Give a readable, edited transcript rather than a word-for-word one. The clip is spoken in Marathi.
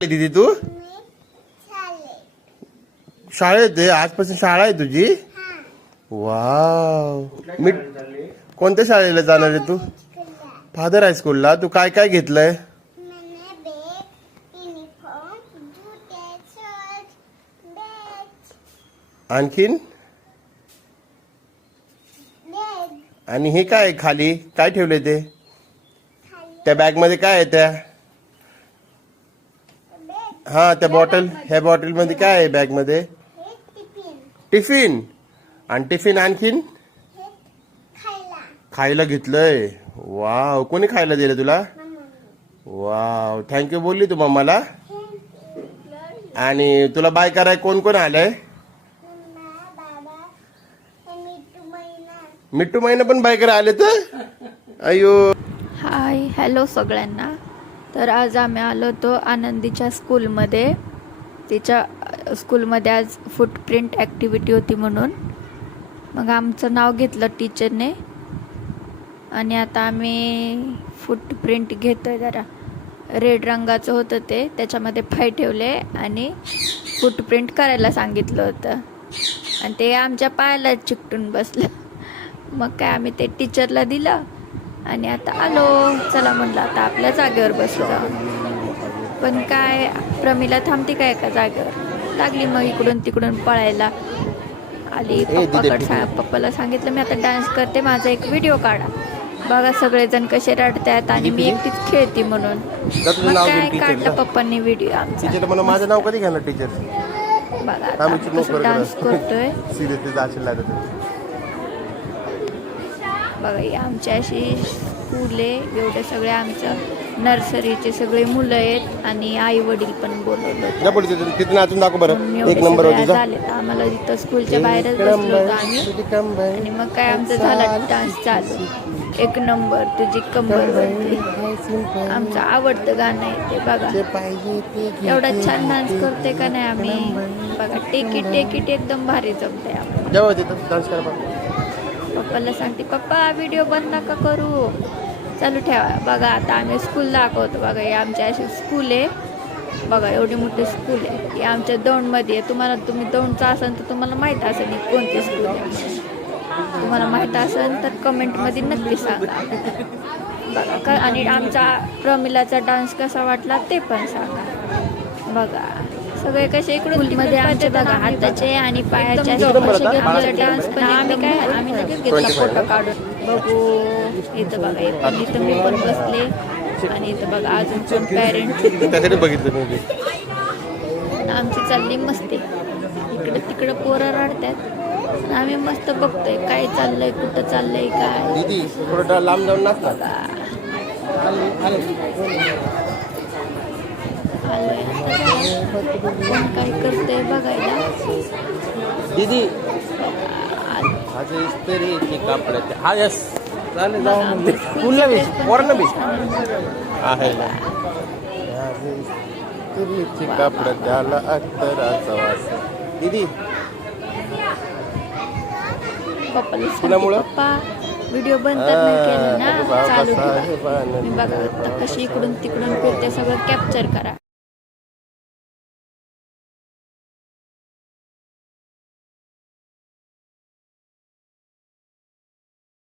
दीदी तू शाळेत आहे आजपासून शाळा आहे तुझी. वाव. मी कोणत्या शाळेला जाणार आहे तू? फादर हायस्कूलला. तू काय काय घेतलंय? आणखीन आणि हे काय खाली काय ठेवले ते? त्या बॅग मध्ये काय आहे त्या? हा त्या बॉटल ह्या बॉटल मध्ये काय आहे बॅग मध्ये? टिफिन. आणि टिफिन आणखीन खायला घेतलंय. वाव. कोणी खायला दिलं तुला? वाव. थँक्यू बोलली तू मम्माला. आणि तुला बाय कराय कोण कोण आलंय? मिट्टू मैना पण बाय करायला आले तर. अयो. हाय हॅलो सगळ्यांना. तर आज आम्ही आलो होतो आनंदीच्या स्कूलमध्ये. तिच्या स्कूलमध्ये आज फुटप्रिंट ॲक्टिव्हिटी होती म्हणून मग आमचं नाव घेतलं टीचरने. आणि आता आम्ही फुटप्रिंट घेतोय. जरा रेड रंगाचं होतं ते, त्याच्यामध्ये पाय ठेवले आणि फुटप्रिंट करायला सांगितलं होतं आणि ते आमच्या पायाला चिकटून बसलं. मग काय आम्ही ते टीचरला दिलं आणि आता आलो. चला म्हणलं आता आपल्या जागेवर बसू जाऊ. पण काय प्रमिला थांबते काय एका जागेवर? लागली मग इकडून तिकडून पळायला. आली पप्पाला सांगितलं मी आता डान्स करते, माझा एक व्हिडिओ काढा. बघा सगळेजण कसे रडतात आणि मी एकटीच खेळते म्हणून. मग काय काढलं पप्पांनी व्हिडिओ आमचा. माझं नाव कधी घेणार टीचर? बघा डान्स करतोय. बघा आमची अशी स्कूल आहे. एवढे सगळे आमचं नर्सरीचे सगळे मुलं आहेत आणि आई वडील पण बोलवलं झाले. आम्हाला इथं स्कूलच्या बाहेरच बसलो होतो आम्ही. आणि मग काय आमचं झाला डान्स चालू. एक नंबर तुझी कंबरवरती. आमचं आवडतं गाणं आहे ते. बघा एवढा छान डान्स करते का नाही आम्ही. बघा टेकी टेकीट एकदम भारी जमते आम्हाला. पप्पाला सांगते पप्पा व्हिडिओ बंद नका करू, चालू ठेवा. बघा आता आम्ही स्कूल दाखवतो. बघा हे आमच्या अशी स्कूल आहे. बघा एवढी मोठी स्कूल आहे. ही आमच्या दौंडमध्ये आहे. तुम्ही दौंडचा असाल तर तुम्हाला माहीत असेल ही कोणती स्कूल आहे. तुम्हाला माहीत असेल तर कमेंटमध्ये नक्की सांगा. बघा आणि आमचा प्रमिलाचा डान्स कसा वाटला ते पण सांगा. बघा सगळे कसे इकडून मध्ये आमचे बघा हाताचे आणि पायाचे डान्स. पण आम्ही लगेच घेतला फोटो काढून. बघू इथं बघा इथं मी पण बसले आणि इथं बघा अजून पण पॅरेंट्स बघितलं. आमची चालली मस्ती. इकडे तिकडे पोरं रडतात. आम्ही मस्त बघतोय काय चाललंय, कुठं चाललंय काय. लांब जाऊन बघा कोण काय करतंय बघायला. दीदी आज इस्त्री कापडाचे हा यस चालेल जाऊ फुलला बी पोरांना बी आहे ना. इस्त्रीची कापड त्याला अत्तराचा वास. दीदी पप्पाला पप्पा व्हिडिओ बंद तर नाही केलं ना, चालू ठेवा. मी बघा आता कशी इकडून तिकडून फिरते सगळं कॅप्चर करा.